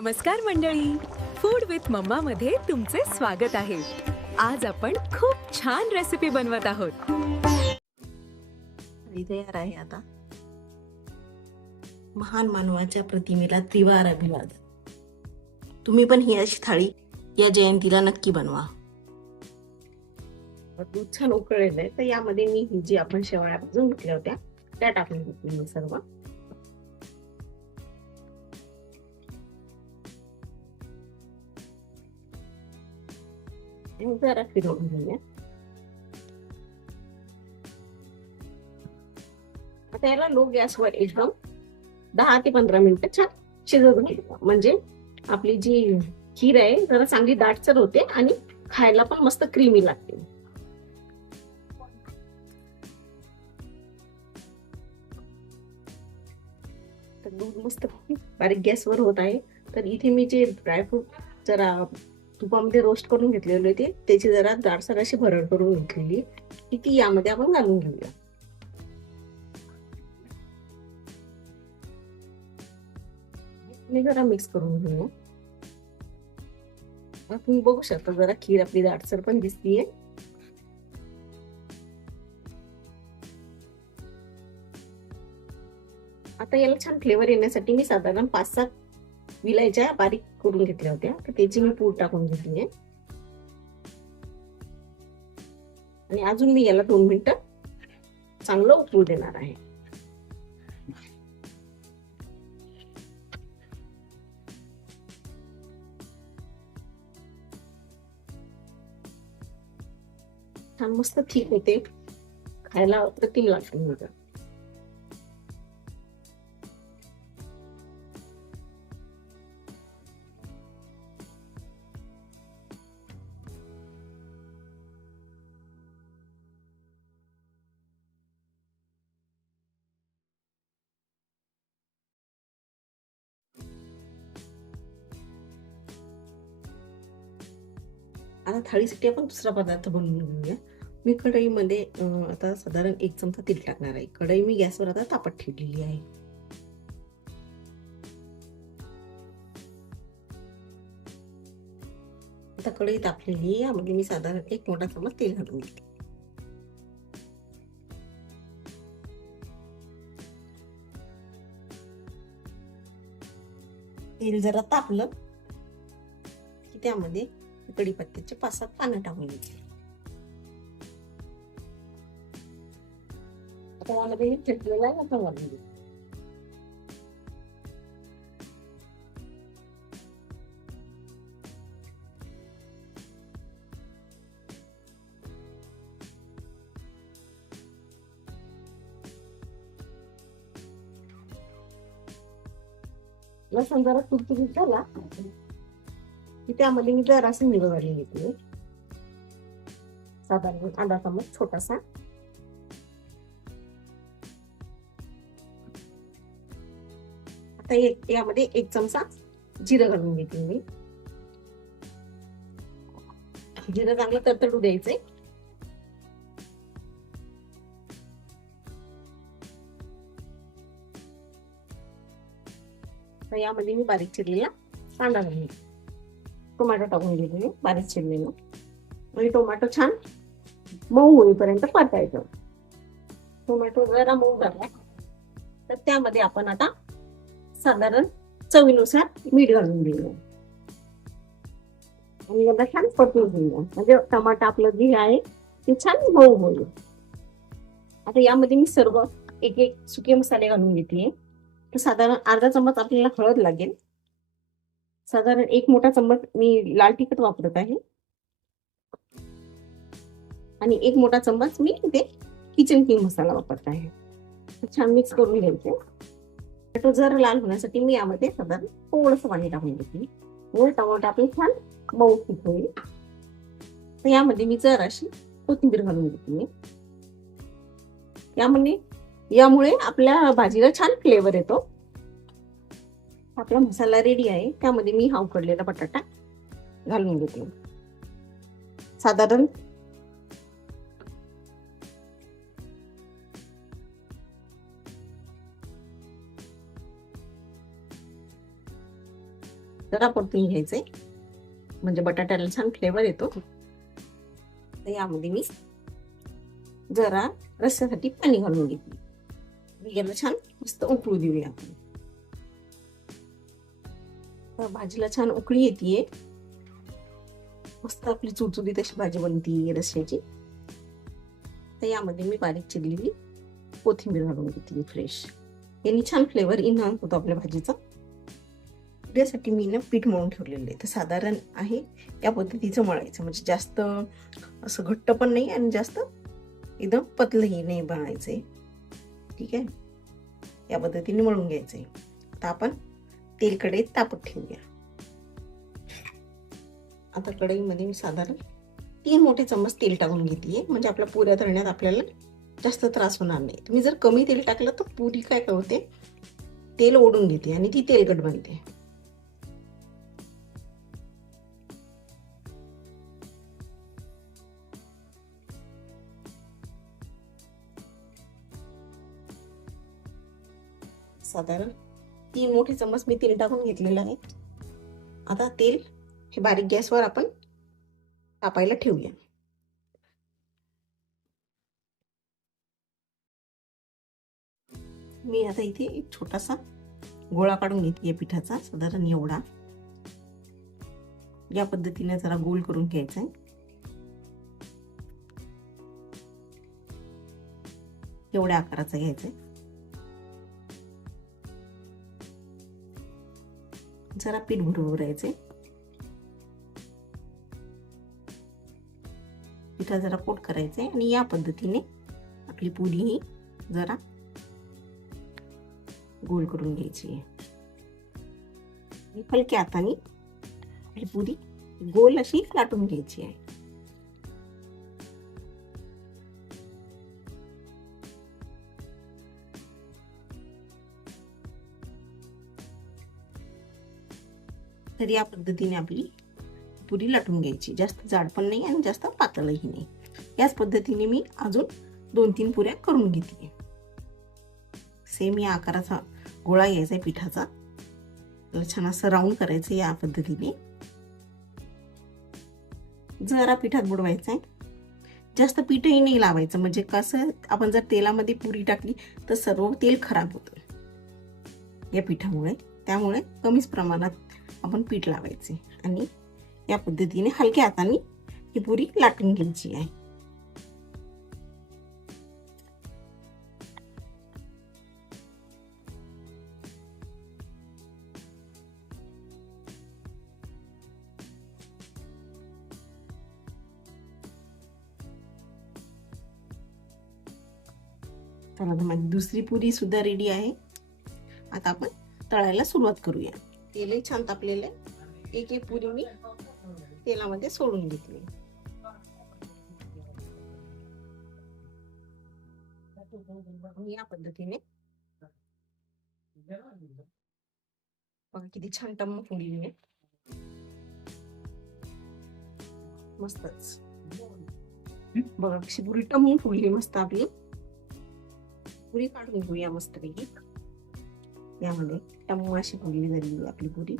नमस्कार मंडळी, food with mamma मध्ये तुमचे स्वागत आहे. आज आपण खूप छान रेसिपी बनवत आहोत. थाळी तयार आहे आता. महान मानवाच्या प्रतिमेला त्रिवार अभिवादन. तुम्ही पण ही अशी थाळी या जयंतीला नक्की बनवा. दूध छान उकळलेलं आहे, तर यामध्ये मी ही जी आपण शेवाळ्या भाजून घेतल्या होत्या त्या टाकून घेतली मी सर्व. जरा फिरवून घेऊया. आता याला लो गॅसवर एकदम 10 ते 15 मिनिटं छान शिजत घ्यायचं. म्हणजे आपली जी खीर आहे जरा चांगली दाटसर होते आणि खायला पण मस्त क्रीमी लागते. तर दूध मस्त बारीक गॅसवर होत आहे. तर इथे मी जे ड्रायफ्रूट जरा तुपामध्ये रोस्ट करून घेतलेले होते त्याची जरा दाटसर अशी भरड करून घेतलेली ती यामध्ये आपण घालून घेऊया. जरा मिक्स करून घेऊ. तुम्ही बघू शकता जरा खीर आपली दाटसर पण दिसतीये. आता याला छान फ्लेवर येण्यासाठी मी साधारण 5-7 विलायच्या बारीक करून घेतल्या होत्या, तर त्याची मी पूड टाकून घेतली. आणि अजून मी याला 2 मिनिटं चांगलं उकळू देणार आहे. छान मस्त ठीक होते, खायला अप्रतिम लागते. आता थाळीसाठी आपण दुसरा पदार्थ बनवून घेऊया. मी कढईमध्ये आता साधारण 1 चमचा तेल टाकणार आहे. कढई मी गॅसवर आता तापत ठेवलेली आहे. आता कढई तापलेली आहे, यामध्ये मी साधारण 1 मोठा चमच तेल घालून घेते. तेल जरा तापलं की त्यामध्ये कढीपत्त्याचे 5-7 पानं टाकून घ्यायची. आता यामध्ये फेटलेला आहे लसूण घालून घ्यायचा. लसूण जरा तुरतुरीत झाला की त्यामध्ये मी जराशी मिरं घालून घेतली, साधारण अर्धा चमच छोटासा. आता यामध्ये 1 चमचा जिरं घालून घेतली मी. जिरं चांगलं तडतडू द्यायचंय. तर यामध्ये मी बारीक चिरलेला कांदा घालून घेतला. टोमॅटो टाकून घेतले बारीक चिरलेलं. आणि टोमॅटो छान मऊ होईपर्यंत परतायचं. टोमॅटो जरा मऊ झाला तर त्यामध्ये आपण आता साधारण चवीनुसार मीठ घालून घेऊया आणि याला छान परतून घेऊया. म्हणजे टमाटा आपलं जे आहे ते छान मऊ होईल. आता यामध्ये मी सर्व एक सुके मसाले घालून घेतले. तर साधारण अर्धा चमच आपल्याला हळद लागेल. साधारण 1 मोठा चम्मच मी लाल तिखट वापरत आहे आणि 1 मोठा चम्मच मी इथे किचन किंग मसाला वापरत आहे. छान मिक्स करून घ्यायचे. टोमॅटो जर लाल होण्यासाठी मी यामध्ये साधारण थोडंसं पाणी टाकून घेतली. मग टमाटर आपले छान मऊ होईल. तर यामध्ये मी जराशी कोथिंबीर घालून घेतली. यामुळे आपल्या भाजीला छान फ्लेवर येतो. आपला मसाला रेडी आहे. त्यामध्ये मी हा उकडलेला बटाटा घालून घेते. साधारण जरा परतून घ्यायचंय, म्हणजे बटाट्याला छान फ्लेवर येतो. तर यामध्ये मी जरा रस्स्यासाठी पाणी घालून घेतली. याला छान मस्त उकळू देऊया आपण. तर भाजीला छान उकळी येते, मस्त आपली चुचुलीत अशी भाजी बनती रस्स्याची. तर यामध्ये मी बारीक चिरलेली कोथिंबीर घालून घेतली फ्रेश. यांनी छान फ्लेवर इन्हान्स होतो आपल्या भाजीचा. त्यासाठी मी पीठ मळून ठेवलेलं आहे. तर साधारण आहे या पद्धतीचं मळायचं, म्हणजे जास्त असं घट्ट पण नाही आणि जास्त एकदम पतलंही नाही बनायचंय. ठीक आहे, या पद्धतीने मळून घ्यायचंय. आता आपण तेल कढईत तापत ठेवूया. आता कढईमध्ये मी साधारण 3 मोठे चम्मच तेल टाकून घेतलीये, म्हणजे आपल्या पुऱ्या तळण्यात आपल्याला जास्त त्रास होणार नाही. तुम्ही जर कमी तेल टाकलं तर पुरी काय होते, तेल ओढून घेते आणि ती तेलकट बनते. साधारण 3 मोठे चम्मच मी तेल टाकून घेतलेलं आहे. आता तेल हे बारीक गॅसवर आपण तापायला ठेवूया. मी आता इथे एक छोटासा गोळा काढून घेतलीये पिठाचा, साधारण एवढा. या पद्धतीने जरा गोल करून घ्यायचा आहे. एवढ्या आकाराचा घ्यायचा आहे. जरा पीठ भरभरायचे. पिठा जरा कोट करायचे आणि या पद्धतीने आपली पुरी ही जरा गोल करून घ्यायची आहे. हलक्या हाताने आपली पुरी गोल अशी लाटून घ्यायची आहे. तर या पद्धतीने आपली पुरी लाटून घ्यायची. जास्त जाड पण नाही आणि जास्त पातळही नाही. याच पद्धतीने मी अजून 2-3 पुऱ्या करून घेतली. सेम या आकाराचा गोळा घ्यायचा आहे पिठाचा. छान असं राऊंड करायचं या पद्धतीने. जरा पिठात बुडवायचं आहे. जास्त पीठही नाही लावायचं, म्हणजे कसं आपण जर तेलामध्ये पुरी टाकली तर सर्व तेल खराब होतं या पिठामुळे. त्यामुळे कमीच प्रमाणात आपण पीठ लावायचे आणि या पद्धतीने हलक्या हाताने ही पुरी लाटून घ्यायची आहे. तर माझी दुसरी पुरी सुद्धा रेडी आहे. आता आपण तळायला सुरुवात करूया. तेलही छान तापलेलं आहे. एक एक पुरी मी तेलामध्ये सोडून घेतली. या पद्धतीने बघा किती छान टम्म पुरी आहे. मस्तच बघा कशी पुरी टम्म फुगली मस्त. आपली पुरी काढून घेऊया मस्तपैकी. यामध्ये टम्म अशी फुगली झाली आपली पुरी.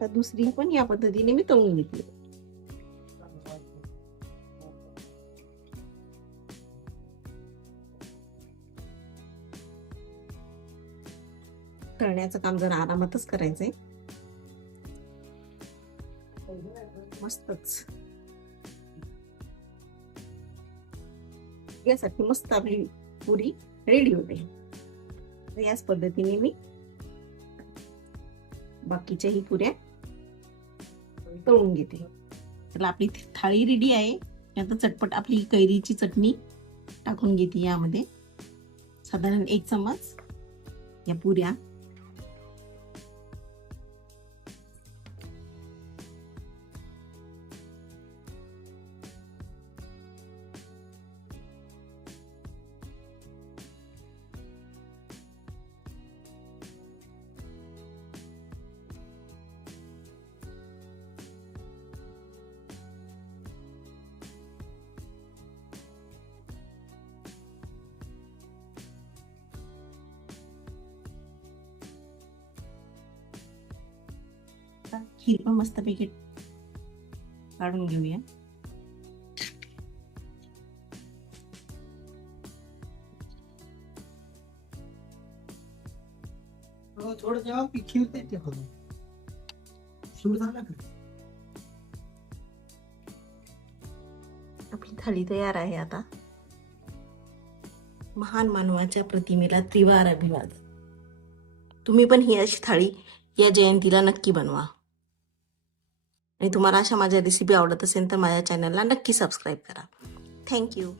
तर दुसरी पण या पद्धतीने मी तळून घेतली. तळण्याचं काम जरा आरामातच करायचंय. मस्तच यासाठी मस्त आपली पुरी रेडी होते. याच पद्धतीने मी बाकीच्याही पुऱ्या तळून घेते. तर आपली थाळी रेडी आहे. आता चटपट आपली कैरीची चटणी टाकून घेते यामध्ये. साधारण 1 चम्मच या पुऱ्या. आता खीर पण मस्तपैकी काढून घेऊया. थोडं जेव्हा की खीर ते करू सूर झाला का? आपली थाळी तयार आहे आता. महान मानवाच्या प्रतिमेला त्रिवार अभिवादन. तुम्ही पण ही अशी थाळी या जयंतीला नक्की बनवा. आणि तुम्हाला अशा माझ्या रेसिपी आवडत असेल तर माझ्या चॅनलला नक्की सबस्क्राईब करा. थँक्यू.